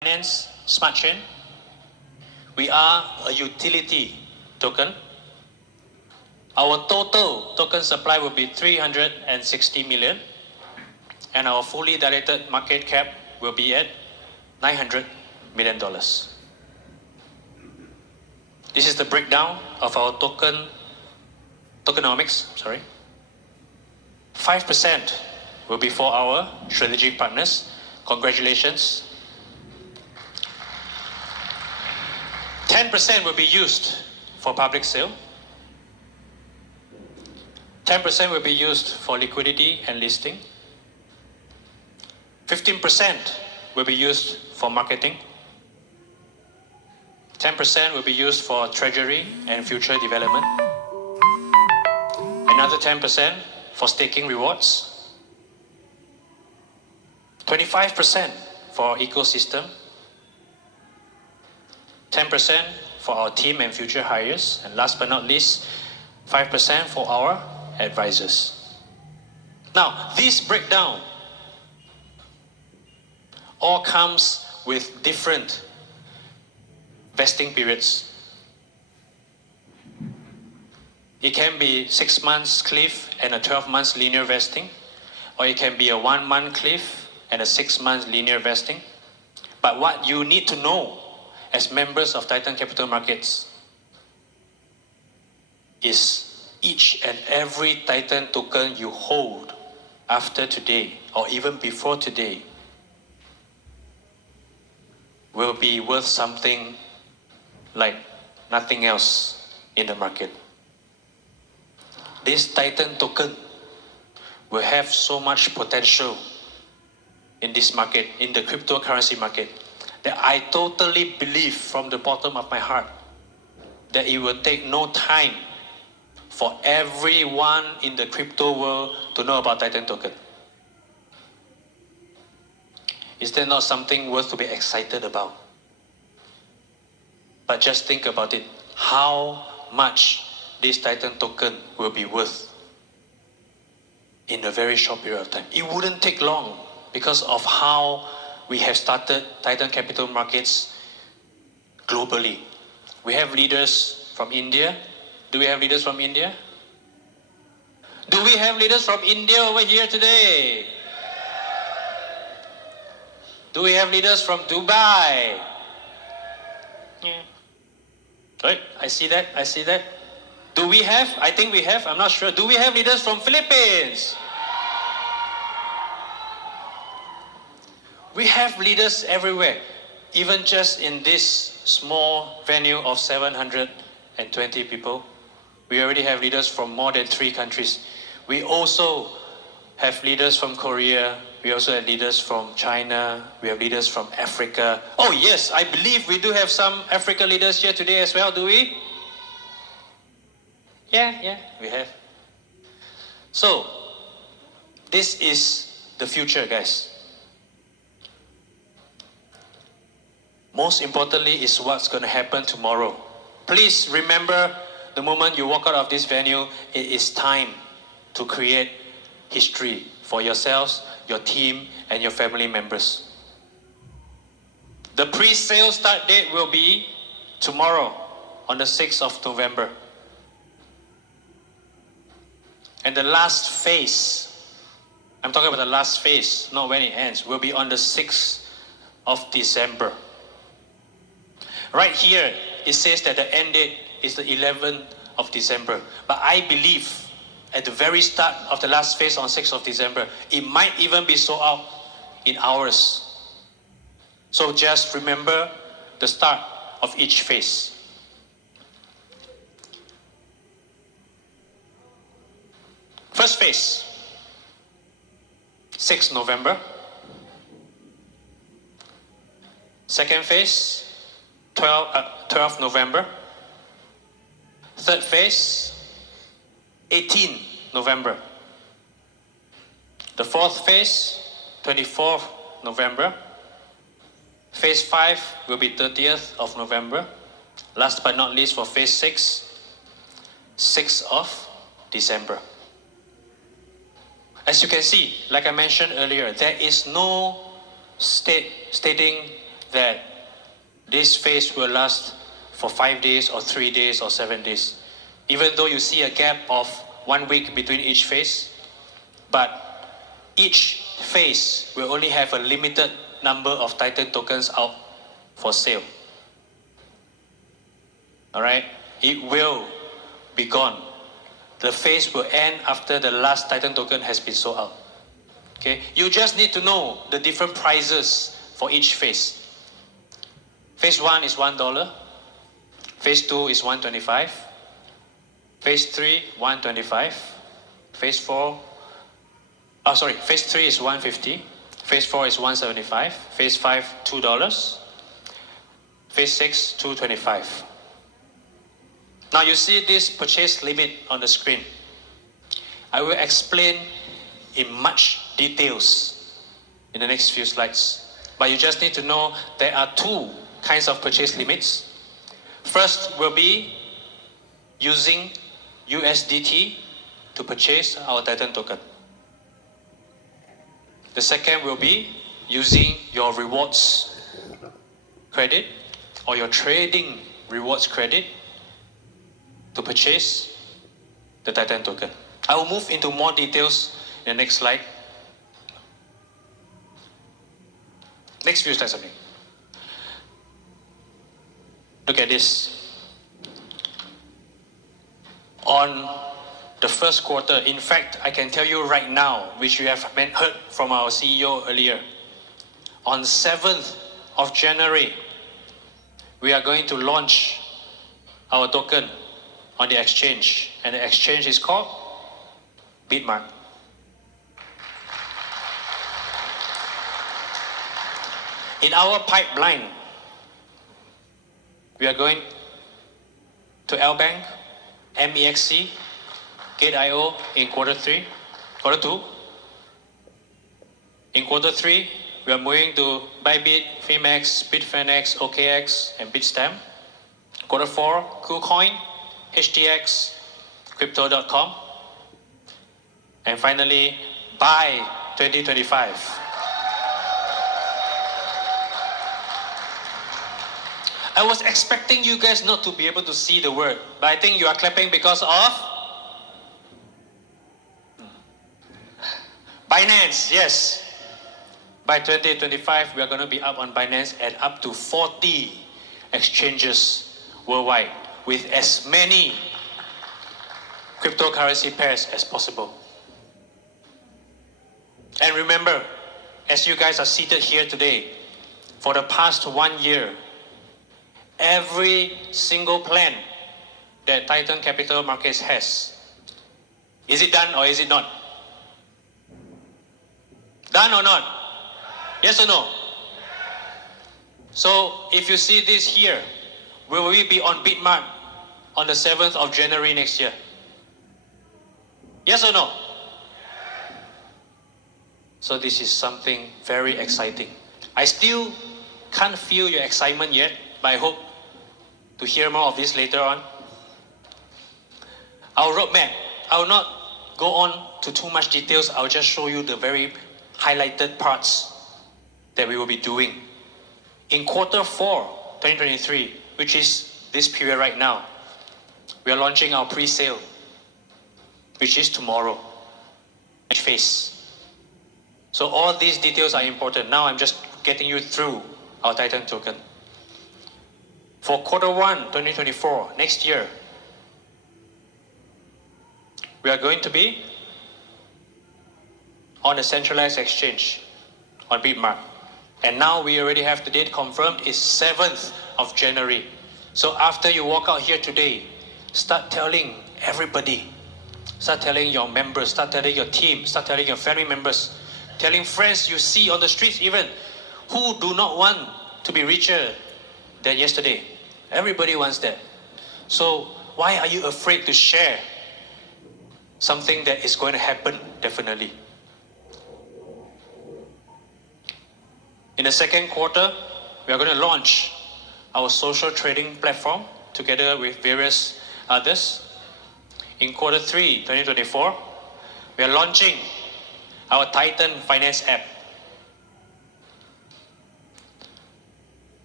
Finance Smart Chain. We are a utility token. Our total token supply will be 360 million, and our fully diluted market cap will be at $900 million. This is the breakdown of our tokenomics. 5% will be for our strategic partners. Congratulations. 10% will be used for public sale. 10% will be used for liquidity and listing. 15% will be used for marketing. 10% will be used for treasury and future development. Another 10% for staking rewards. 25% for our ecosystem. 10% for our team and future hires. And last but not least, 5% for our advisors. Now, this breakdown all comes with different vesting periods. It can be 6 months cliff and a 12 months linear vesting, or it can be a 1 month cliff and a 6 months linear vesting. But what you need to know as members of Titan Capital Markets is each and every Titan token you hold after today or even before today will be worth something like nothing else in the market. This Titan token will have so much potential in this market, in the cryptocurrency market, that I totally believe from the bottom of my heart that it will take no time for everyone in the crypto world to know about Titan token. Is that not something worth to be excited about? But just think about it, how much this Titan token will be worth in a very short period of time. It wouldn't take long because of how we have started Titan Capital Markets globally. We have leaders from India. Do we have leaders from India? Do we have leaders from India over here today? Do we have leaders from Dubai? Yeah. Right, I see that. Do we have? I think we have, I'm not sure. Do we have leaders from Philippines? We have leaders everywhere. Even just in this small venue of 720 people, we already have leaders from more than 3 countries. We also have leaders from Korea. We also have leaders from China. We have leaders from Africa. Oh yes, I believe we do have some African leaders here today as well, do we? Yeah, we have. So, this is the future, guys. Most importantly is what's going to happen tomorrow. Please remember the moment you walk out of this venue, it is time to create history for yourselves, your team, and your family members. The pre-sale start date will be tomorrow on the 6th of November. And the last phase, I'm talking about the last phase, not when it ends, will be on the 6th of December. Right here, it says that the end date is the 11th of December. But I believe at the very start of the last phase on 6th of December, it might even be sold out in hours. So just remember the start of each phase. First phase, 6th November. Second phase, 12th November. Third phase, 18th November. The fourth phase, 24th November. Phase 5 will be 30th of November. Last but not least for phase 6, 6th of December. As you can see, like I mentioned earlier, there is no stating that this phase will last for 5 days or 3 days or 7 days. Even though you see a gap of 1 week between each phase, but each phase will only have a limited number of Titan tokens out for sale. All right, it will be gone. The phase will end after the last Titan token has been sold out. Okay, you just need to know the different prices for each phase. Phase 1 is $1. Phase 2 is $125. Phase 3, $125. Phase 4, Phase 3 is $150. Phase 4 is $175. Phase 5, $2. Phase 6, $225. Now you see this purchase limit on the screen. I will explain in much details in the next few slides. But you just need to know there are two kinds of purchase limits. First will be using USDT to purchase our Titan token. The second will be using your rewards credit or your trading rewards credit to purchase the Titan token. I will move into more details in the next slide. Next few slides, something. Look at this. On the first quarter, in fact, I can tell you right now, which you have heard from our CEO earlier, on 7th of January, we are going to launch our token on the exchange, and the exchange is called Bitmark. In our pipeline, we are going to LBank, MEXC, Gate.io in quarter 2. In quarter 3, we are moving to Bybit, Fimex, Bitfinex, OKX, and Bitstamp. Quarter 4, KuCoin, HTX, Crypto.com. And finally, by 2025. I was expecting you guys not to be able to see the word, but I think you are clapping because of Binance, yes. By 2025, we are going to be up on Binance and up to 40 exchanges worldwide with as many cryptocurrency pairs as possible. And remember, as you guys are seated here today, for the past 1 year, every single plan that Titan Capital Markets has, is it done or is it not? Done or not? Yes or no? So if you see this here, will we be on Bitmark on the 7th of January next year? Yes or no? So this is something very exciting. I still can't feel your excitement yet, but I hope to hear more of this later on. Our roadmap, I will not go on to too much details. I'll just show you the very highlighted parts that we will be doing. In quarter 4, 2023, which is this period right now, we are launching our pre-sale, which is tomorrow, each phase. So all these details are important. Now I'm just getting you through our Titan token. For quarter 1, 2024, next year, we are going to be on a centralized exchange on Bitmark. And now we already have the date confirmed, it's 7th of January. So after you walk out here today, start telling everybody, start telling your members, start telling your team, start telling your family members, telling friends you see on the streets even, who do not want to be richer than yesterday. Everybody wants that. So why are you afraid to share something that is going to happen definitely? In the second quarter, we are going to launch our social trading platform together with various others. In quarter 3, 2024, we are launching our Titan Finance app.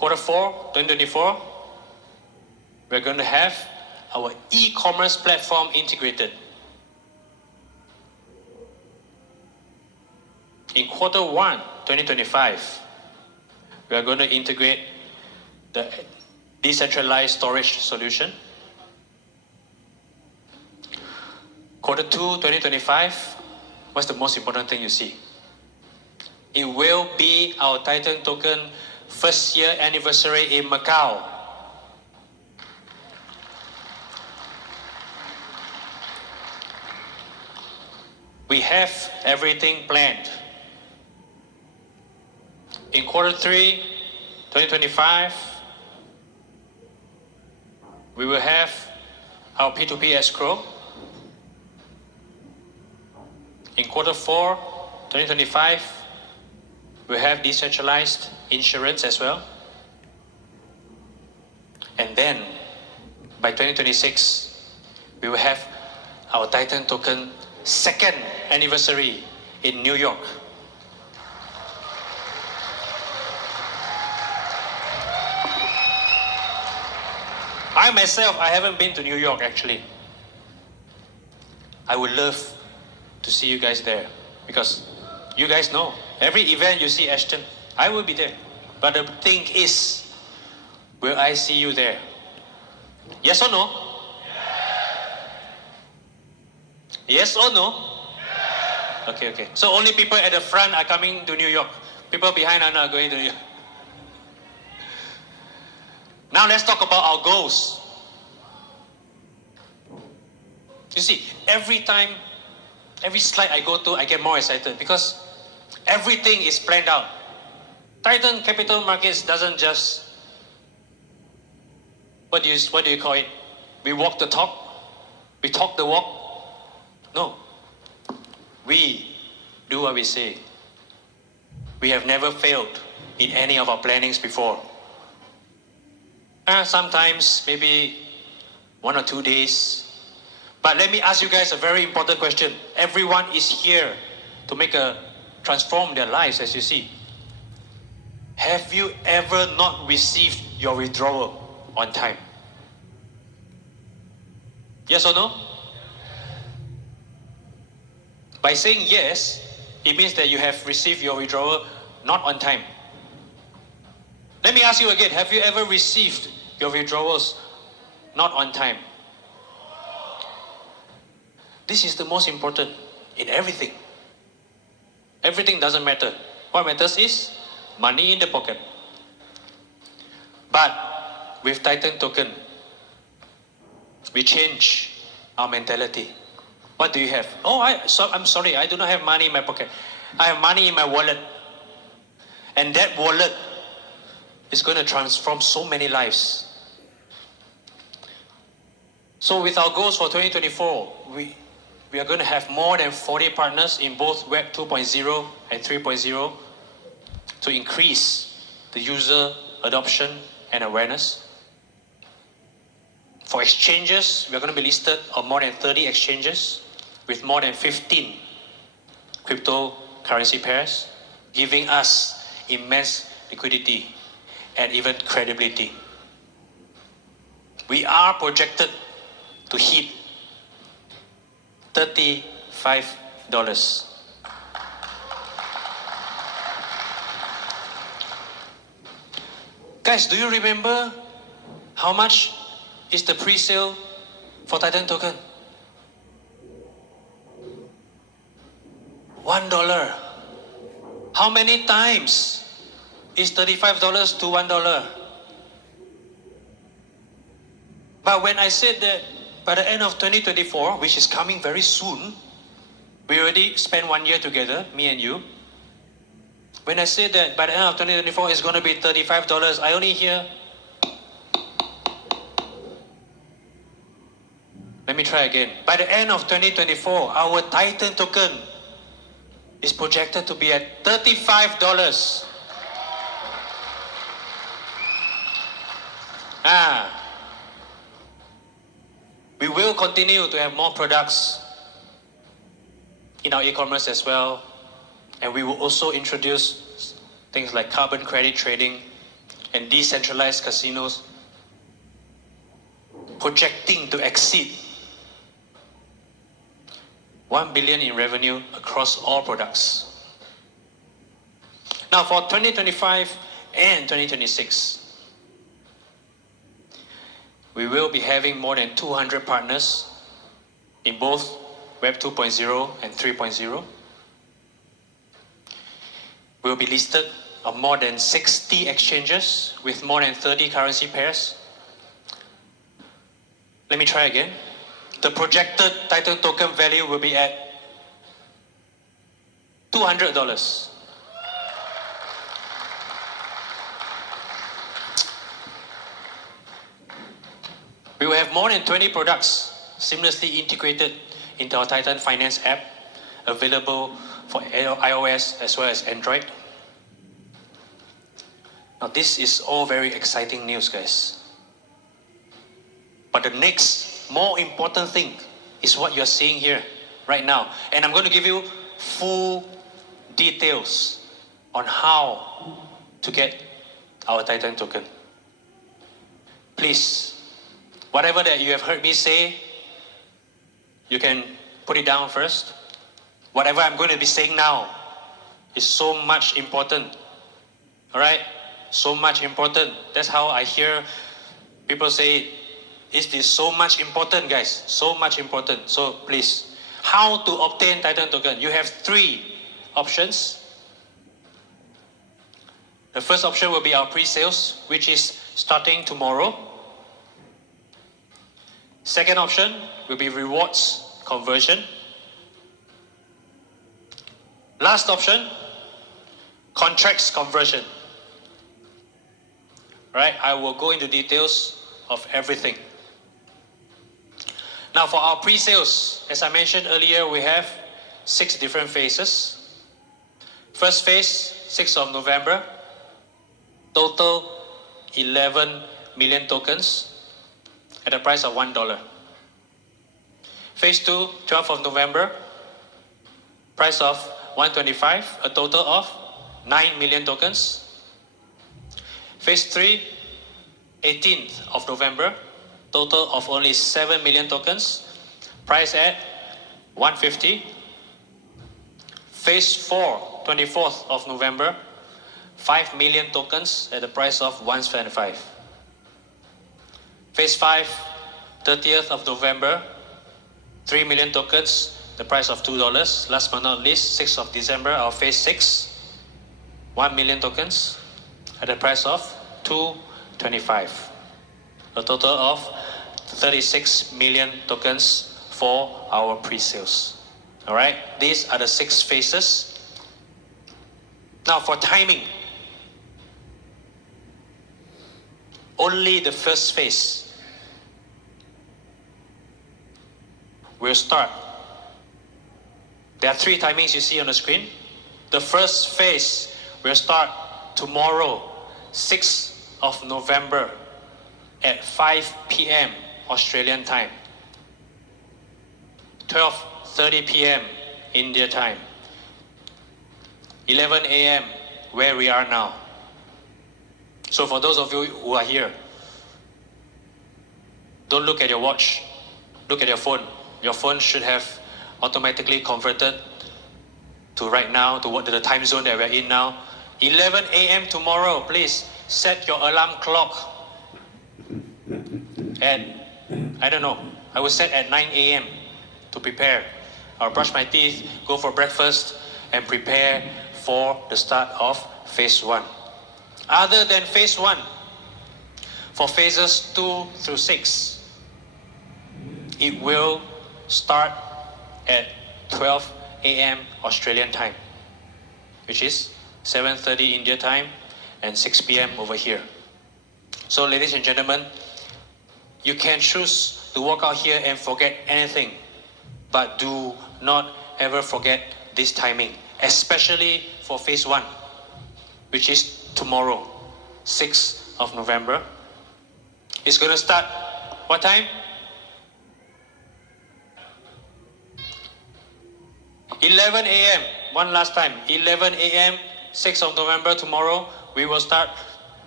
Q4 2024, we're going to have our e-commerce platform integrated. In Q1 2025, we are going to integrate the decentralized storage solution. Q2 2025, what's the most important thing you see? It will be our Titan token first year anniversary in Macau. We have everything planned. In Q3 2025, we will have our P2P escrow. In Q4 2025, we have decentralized insurance as well. And then by 2026, we will have our Titan token second anniversary in New York. I myself, I haven't been to New York actually. I would love to see you guys there because you guys know, every event you see Ashton, I will be there. But the thing is, will I see you there? Yes or no? Yes or no? Okay. So only people at the front are coming to New York. People behind are not going to New York. Now let's talk about our goals. You see, every time, every slide I go to, I get more excited because everything is planned out. Titan Capital Markets doesn't just, what do you call it? We walk the talk? We talk the walk? No. We do what we say. We have never failed in any of our plannings before. Sometimes, maybe 1 or 2 days. But let me ask you guys a very important question. Everyone is here to transform their lives, as you see. Have you ever not received your withdrawal on time? Yes or no? By saying yes, it means that you have received your withdrawal not on time. Let me ask you again, have you ever received your withdrawals not on time? This is the most important in everything. Everything doesn't matter. What matters is money in the pocket. But with Titan token, we change our mentality. What do you have? Oh, I'm sorry, I do not have money in my pocket. I have money in my wallet. And that wallet is going to transform so many lives. So with our goals for 2024, we are going to have more than 40 partners in both Web 2.0 and 3.0 to increase the user adoption and awareness. For exchanges, we are going to be listed on more than 30 exchanges with more than 15 cryptocurrency pairs, giving us immense liquidity and even credibility. We are projected to hit $35. Guys, do you remember how much is the pre-sale for Titan token? $1. How many times is $35 to $1? But when I said that by the end of 2024, which is coming very soon, we already spent 1 year together, me and you. When I said that by the end of 2024 it's going to be $35, I only hear. Let me try again. By the end of 2024, our Titan token is projected to be at $35. We will continue to have more products in our e-commerce as well. And we will also introduce things like carbon credit trading and decentralized casinos projecting to exceed 1 billion in revenue across all products. Now for 2025 and 2026, we will be having more than 200 partners in both Web 2.0 and 3.0. We will be listed on more than 60 exchanges with more than 30 currency pairs. Let me try again. The projected Titan token value will be at $200. We will have more than 20 products seamlessly integrated into our Titan Finance app, available for iOS as well as Android. Now this is all very exciting news, guys. But the next more important thing is what you're seeing here right now. And I'm going to give you full details on how to get our Titan token. Please, whatever that you have heard me say, you can put it down first. Whatever I'm going to be saying now is so much important. Alright? So much important. That's how I hear people say, is this so much important, guys? So much important. So please, how to obtain Titan token? You have 3 options. The first option will be our pre-sales, which is starting tomorrow. Second option will be rewards conversion. Last option, contracts conversion. Right? I will go into details of everything. Now for our pre-sales, as I mentioned earlier, we have 6 different phases. First phase, 6th of November, total 11 million tokens at a price of $1. Phase 2, 12th of November, price of $125, a total of 9 million tokens. Phase 3, 18th of November, total of only 7 million tokens, price at $150. Phase 4, 24th of November, 5 million tokens at the price of $175. Phase 5, 30th of November, 3 million tokens, the price of $2. Last but not least, 6th of December, our phase 6, 1 million tokens at the price of $225. A total of 36 million tokens for our pre-sales. Alright, these are the 6 phases. Now for timing, only the first phase will start. There are 3 timings you see on the screen. The first phase will start tomorrow, 6th of November at 5 p.m. Australian time, 12:30 p.m. India time, 11 a.m. where we are now. So for those of you who are here, don't look at your watch, look at your phone. Your phone should have automatically converted to right now, to what the time zone that we're in now. 11 a.m. tomorrow, please set your alarm clock at, I don't know, I will set at 9 a.m. to prepare. I'll brush my teeth, go for breakfast, and prepare for the start of phase 1. Other than phase 1, for phases 2 through 6, it will start at 12 a.m. Australian time, which is 7:30 India time and 6 p.m. over here. So ladies and gentlemen, you can choose to walk out here and forget anything, but do not ever forget this timing, especially for phase 1, which is tomorrow, 6th of November. It's going to start what time? 11 a.m. One last time, 11 a.m., 6th of November tomorrow, we will start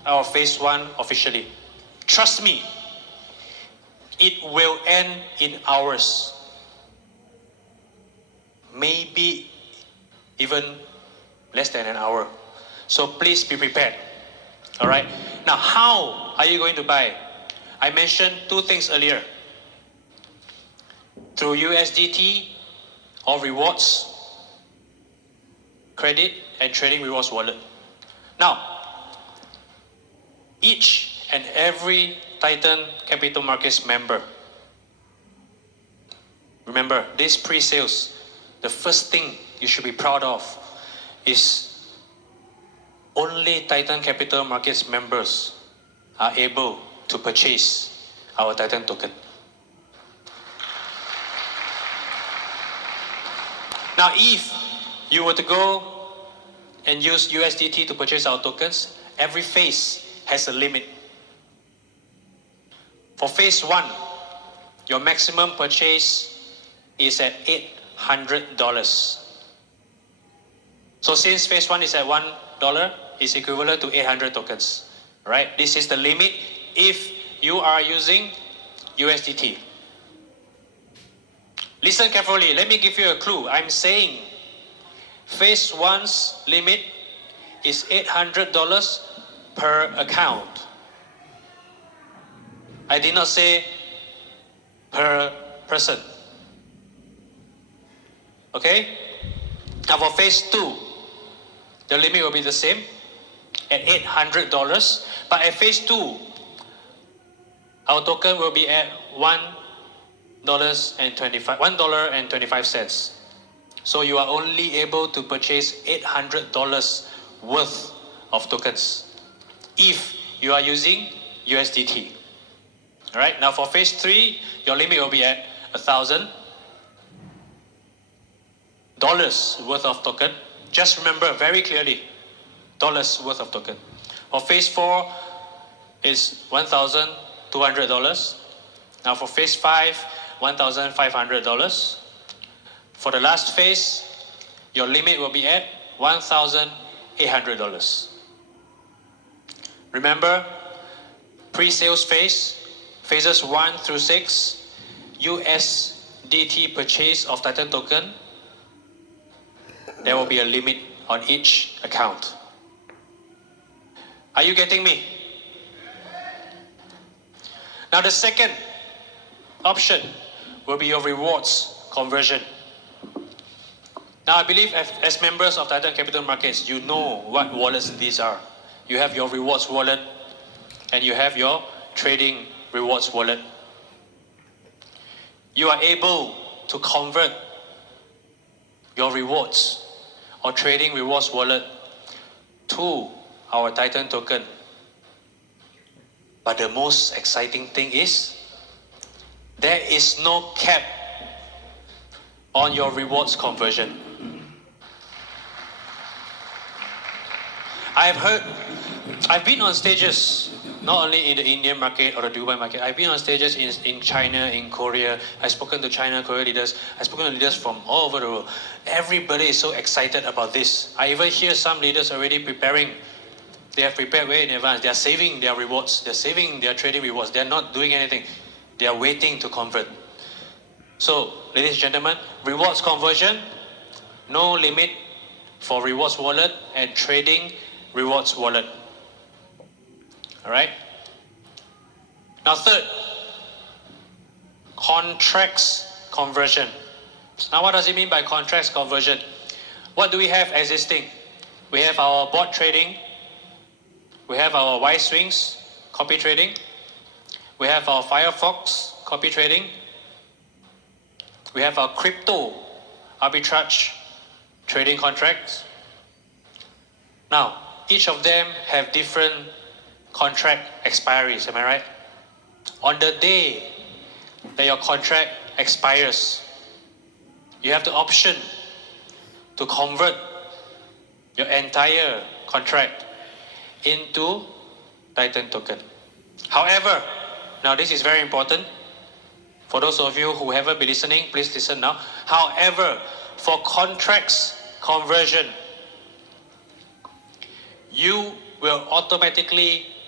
our phase 1 officially. Trust me, it will end in hours. Maybe even less than an hour. So please be prepared. All right. Now, how are you going to buy? I mentioned two things earlier. Through USDT or rewards, credit and trading rewards wallet. Now, each and every Titan Capital Markets member, remember, this pre-sales, the first thing you should be proud of is only Titan Capital Markets members are able to purchase our Titan token. Now, if you were to go and use USDT to purchase our tokens, every phase has a limit. For phase 1, your maximum purchase is at $800. So since phase 1 is at $1, it's equivalent to 800 tokens, right? This is the limit if you are using USDT. Listen carefully, let me give you a clue. I'm saying phase 1's limit is $800 per account. I did not say per person. Okay? Now for phase 2, the limit will be the same at $800. But at phase 2, our token will be at $1.25. So you are only able to purchase $800 worth of tokens if you are using USDT. Alright, now for phase 3, your limit will be at $1,000 worth of token. Just remember very clearly, dollars worth of token. For phase 4 is $1,200. Now for phase 5, $1,500. For the last phase, your limit will be at $1,800. Remember, pre-sales phase, phases 1 through 6, USDT purchase of Titan token, there will be a limit on each account. Are you getting me? Now the second option will be your rewards conversion. Now I believe as members of Titan Capital Markets, you know what wallets these are. You have your rewards wallet and you have your trading rewards wallet. You are able to convert your rewards or trading rewards wallet to our Titan token. But the most exciting thing is there is no cap on your rewards conversion. I've been on stages, not only in the Indian market or the Dubai market, I've been on stages in China, in Korea. I've spoken to China, Korea leaders. I've spoken to leaders from all over the world. Everybody is so excited about this. I even hear some leaders already preparing. They have prepared way in advance. They are saving their rewards. They're saving their trading rewards. They're not doing anything. They are waiting to convert. So, ladies and gentlemen, rewards conversion, no limit for rewards wallet and trading rewards wallet. Alright? Now third, contracts conversion. Now what does it mean by contracts conversion? What do we have existing? We have our bot trading. We have our Y swings copy trading. We have our Firefox copy trading. We have our crypto arbitrage trading contracts. Now, each of them have different contract expiries, am I right? On the day that your contract expires, you have the option to convert your entire contract into Titan token. However, now this is very important. For those of you who haven't been listening, please listen now. However, for contracts conversion, you will automatically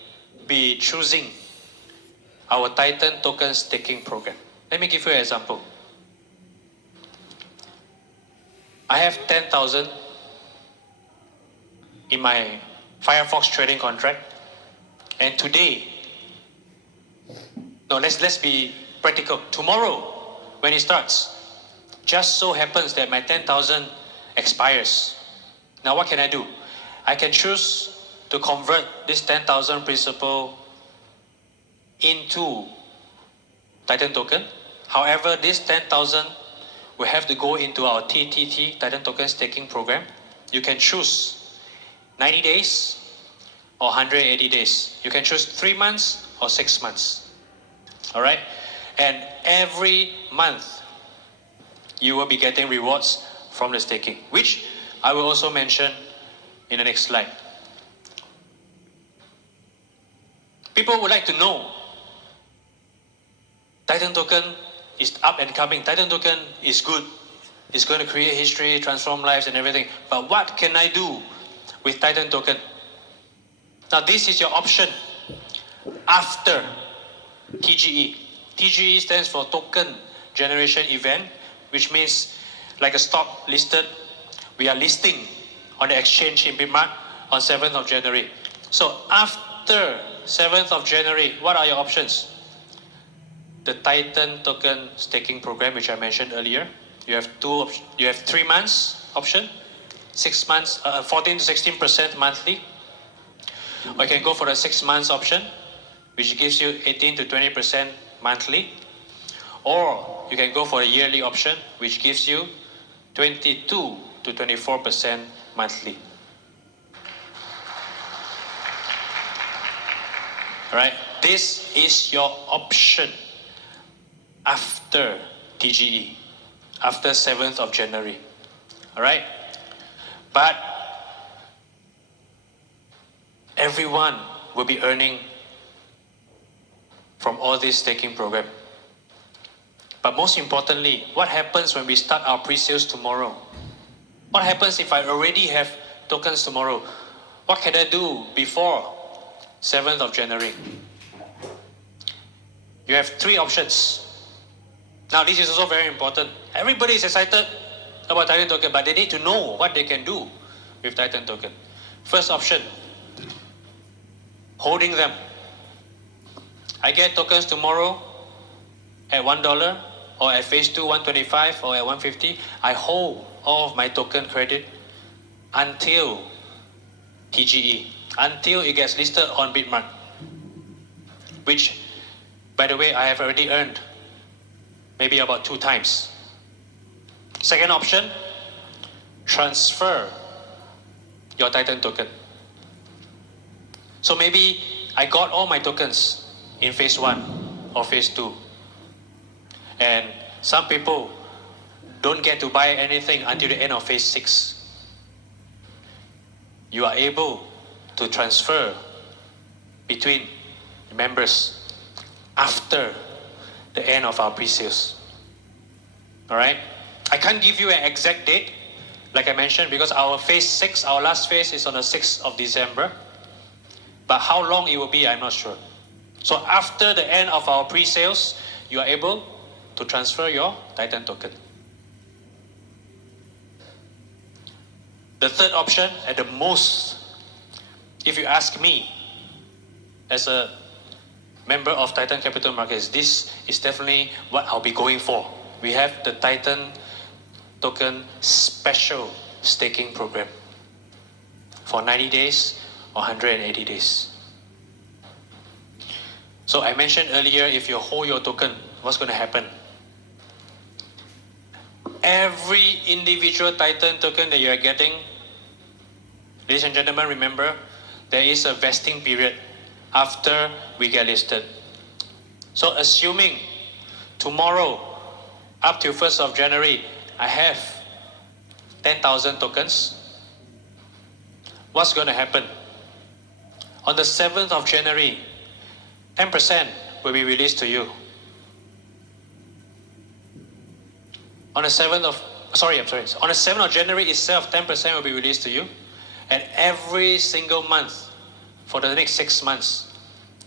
be choosing our Titan token staking program. Let me give you an example. I have 10,000 in my Firefox trading contract, and today, no, let's be practical. Tomorrow, when it starts, just so happens that my 10,000 expires. Now what can I do? I can choose to convert this 10,000 principal into Titan token. However, this 10,000 will have to go into our TTT, Titan token staking program. You can choose 90 days or 180 days. You can choose 3 months or 6 months. All right? And every month, you will be getting rewards from the staking, which I will also mention in the next slide. People would like to know, Titan token is up and coming. Titan token is good. It's going to create history, transform lives and everything. But what can I do with Titan token? Now this is your option after TGE. TGE stands for Token Generation Event, which means like a stock listed, we are listing on the exchange in Bitmark on 7th of January. So after 7th of January, what are your options? The Titan token staking program, which I mentioned earlier. You have 3 months option, 6 months, 14 to 16% monthly. Or you can go for the 6 months option, which gives you 18 to 20% monthly. Or you can go for a yearly option, which gives you 22 to 24% monthly. All right, this is your option after TGE, after 7th of January. All right, but everyone will be earning from all this staking program. But most importantly, what happens when we start our pre-sales tomorrow? What happens if I already have tokens tomorrow? What can I do before 7th of January? You have 3 options. Now this is also very important. Everybody is excited about Titan token, but they need to know what they can do with Titan token. First option, holding them. I get tokens tomorrow at $1 or at phase 2, 125 or at 150. I hold all of my token credit until TGE, until it gets listed on Bitmark, which, by the way, I have already earned maybe about 2 times. Second option, transfer your Titan token. So maybe I got all my tokens in phase 1 or phase 2. And some people don't get to buy anything until the end of phase 6. You are able to transfer between members after the end of our pre-sales. All right? I can't give you an exact date, like I mentioned, because our phase 6, our last phase is on the 6th of December. But how long it will be, I'm not sure. So after the end of our pre-sales, you are able to transfer your Titan token. The third option, at the most, if you ask me, as a member of Titan Capital Markets, this is definitely what I'll be going for. We have the Titan token special staking program for 90 days or 180 days. So I mentioned earlier, if you hold your token, what's going to happen? Every individual Titan token that you are getting, ladies and gentlemen, remember, there is a vesting period after we get listed. So assuming tomorrow, up to 1st of January, I have 10,000 tokens, what's going to happen? On the 7th of January, 10% will be released to you. On the 7th of January itself, 10% will be released to you. And every single month for the next 6 months,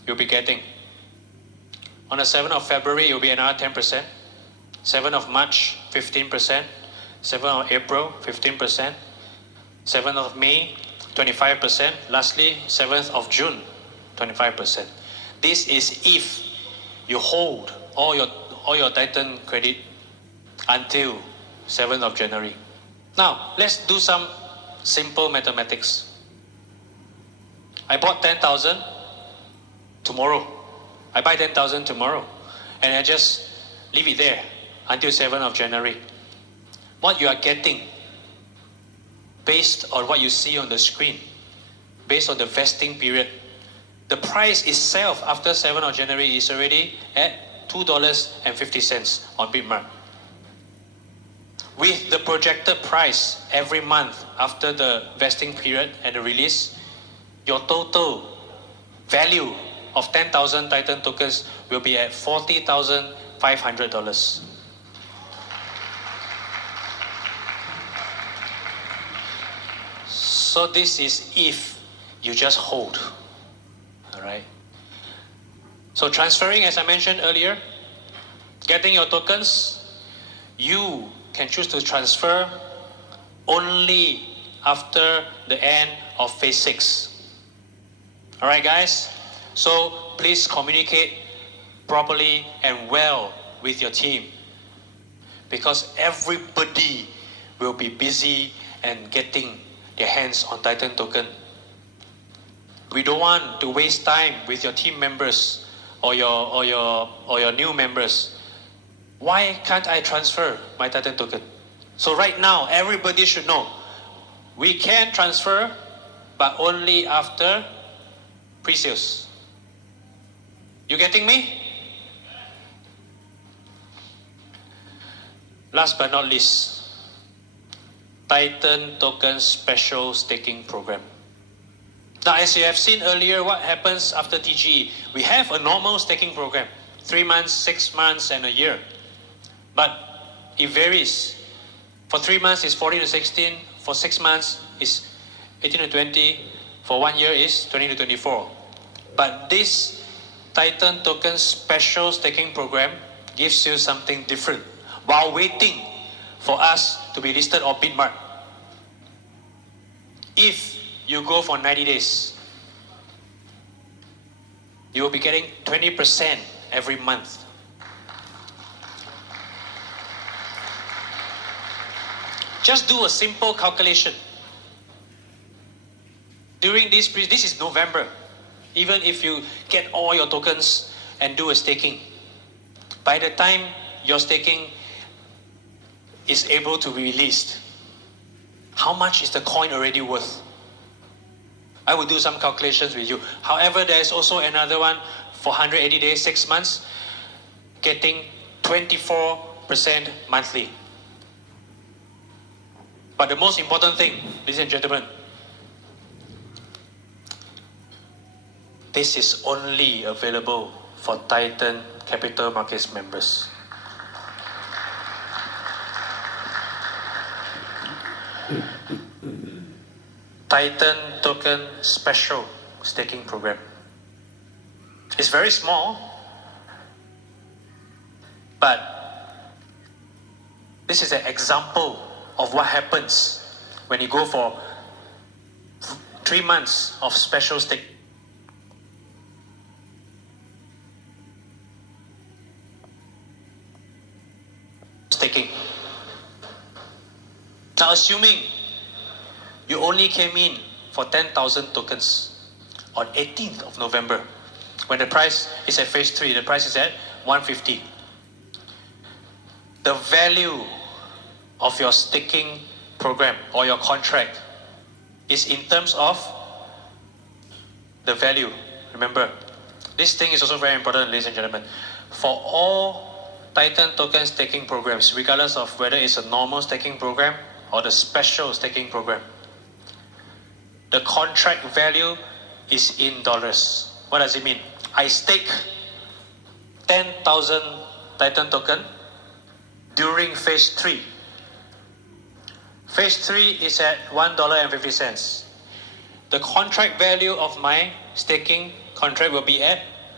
you'll be getting. On the 7th of February, it will be another 10%. 7th of March, 15%. 7th of April, 15%. 7th of May, 25%. Lastly, 7th of June, 25%. This is if you hold all your Titan credit until 7th of January. Now, let's do some simple mathematics. I bought 10,000 tomorrow. I buy 10,000 tomorrow. And I just leave it there until 7th of January. What you are getting, based on what you see on the screen, based on the vesting period, the price itself after 7th of January is already at $2.50 on Bitmart. With the projected price every month after the vesting period and the release, your total value of 10,000 Titan tokens will be at $40,500. So this is if you just hold. Alright. So transferring, as I mentioned earlier, getting your tokens, you can choose to transfer only after the end of phase 6. Alright guys, so please communicate properly and well with your team, because everybody will be busy and getting their hands on Titan token. We don't want to waste time with your team members or your new members. Why can't I transfer my Titan token? So right now, everybody should know, we can transfer, but only after pre-sales. You getting me? Last but not least, Titan token special staking program. Now, as you have seen earlier, what happens after TGE? We have a normal staking program, 3 months, 6 months, and a year. But it varies. For 3 months, it's 14 to 16. For 6 months, it's 18 to 20. For 1 year, it's 20 to 24. But this Titan token special staking program gives you something different while waiting for us to be listed on Bitmart. If you go for 90 days, you will be getting 20% every month. Just do a simple calculation. During this is November. Even if you get all your tokens and do a staking, by the time your staking is able to be released, how much is the coin already worth? I will do some calculations with you. However, there is also another one for 180 days, 6 months, getting 24% monthly. But the most important thing, ladies and gentlemen, this is only available for Titan Capital Markets members. Titan Token Special Staking Program. It's very small, but this is an example of what happens when you go for 3 months of special staking. Now, assuming you only came in for 10,000 tokens on 18th of November, when the price is at phase 3, the price is at 150. The value of your staking program or your contract is in terms of the value. Remember, this thing is also very important, ladies and gentlemen. For all Titan token staking programs, regardless of whether it's a normal staking program or the special staking program, the contract value is in dollars. What does it mean? I stake 10,000 Titan token during phase 3. Phase 3 is at $1.50. The contract value of my staking contract will be at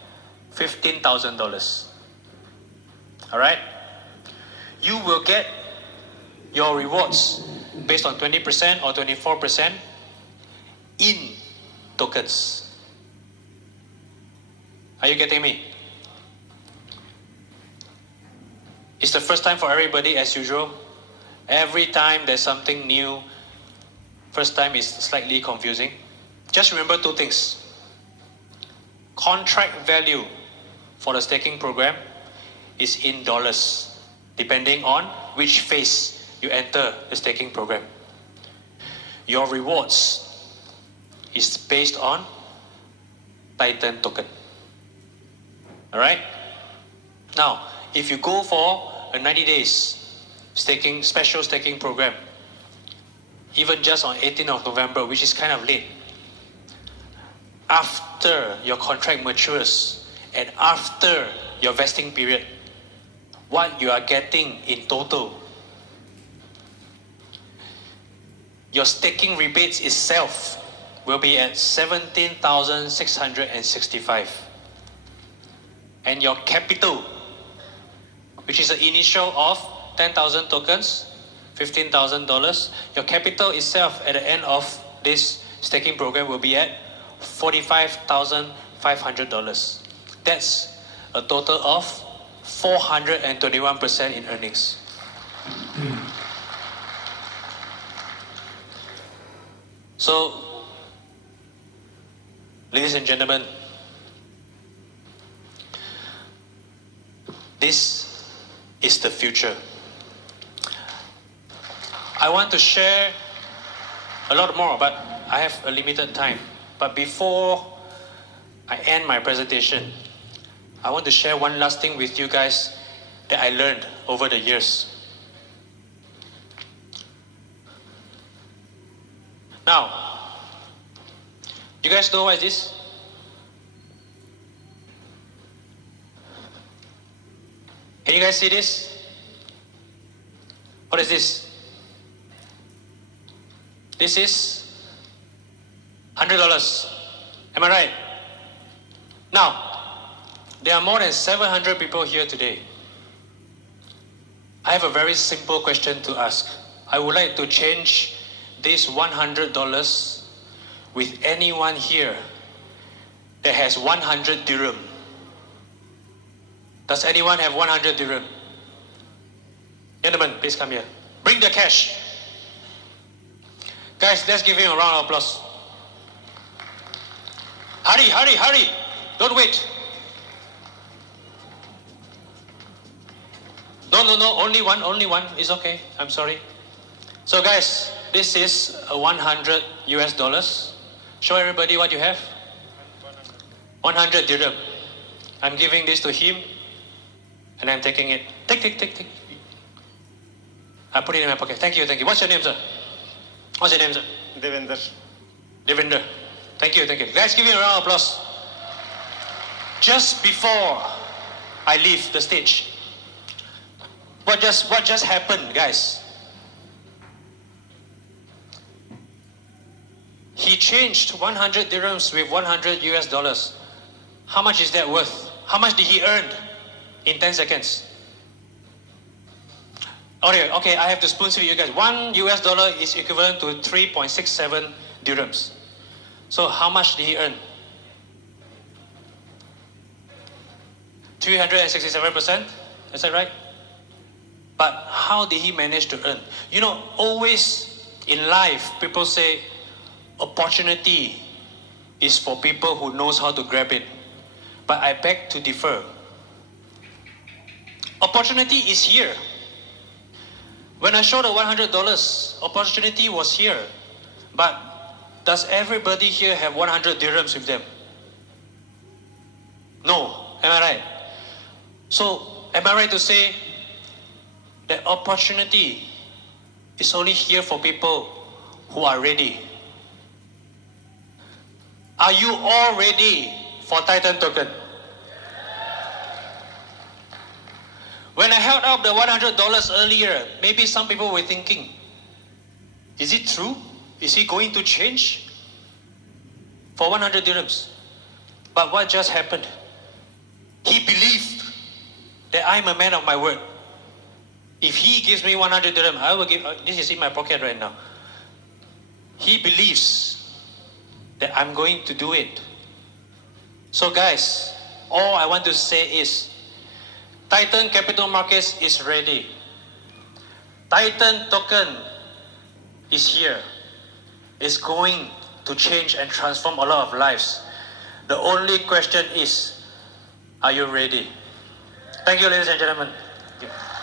$15,000. All right? You will get your rewards based on 20% or 24% in tokens. Are you getting me? It's the first time for everybody as usual. Every time there's something new, first time is slightly confusing. Just remember two things. Contract value for the staking program is in dollars, depending on which phase you enter the staking program. Your rewards is based on Titan token. Alright? Now, if you go for a 90 days special staking program, even just on 18th of November, which is kind of late, after your contract matures and after your vesting period, what you are getting in total, your staking rebates itself will be at 17,665. And your capital, which is the initial of 10,000 tokens, $15,000, your capital itself at the end of this staking program will be at $45,500. That's a total of 421% in earnings. So, ladies and gentlemen, this is the future. I want to share a lot more, but I have a limited time. But before I end my presentation, I want to share one last thing with you guys that I learned over the years. Now, you guys know what is this? Can you guys see this? What is this? This is $100. Am I right? Now, there are more than 700 people here today. I have a very simple question to ask. I would like to change this $100 with anyone here that has 100 dirham. Does anyone have 100 dirham? Gentlemen, please come here. Bring the cash. Guys, let's give him a round of applause. Hurry, hurry, hurry. Don't wait. No, only one. It's okay. I'm sorry. So guys, this is a 100 US dollars. Show everybody what you have. 100 dirham. I'm giving this to him. And I'm taking it. Take. I put it in my pocket. Thank you. What's your name, sir? What's your name, sir? Devinder. Thank you. Guys, give me a round of applause. Just before I leave the stage, what just happened, guys? He changed 100 dirhams with 100 US dollars. How much is that worth? How much did he earn in 10 seconds? Okay, I have to spoon feed you guys. $1 US is equivalent to 3.67 dirhams. So how much did he earn? 367%? Is that right? But how did he manage to earn? You know, always in life, people say opportunity is for people who knows how to grab it. But I beg to differ. Opportunity is here. When I showed the $100, opportunity was here. But does everybody here have 100 dirhams with them? No. Am I right? So, am I right to say that opportunity is only here for people who are ready? Are you all ready for Titan token? When I held up the $100 earlier, maybe some people were thinking, is it true? Is he going to change for 100 dirhams? But what just happened? He believed that I'm a man of my word. If he gives me 100 dirham, I will give. This is in my pocket right now. He believes that I'm going to do it. So guys, all I want to say is, Titan Capital Markets is ready. Titan token is here. It's going to change and transform a lot of lives. The only question is, are you ready? Thank you, ladies and gentlemen. Thank you.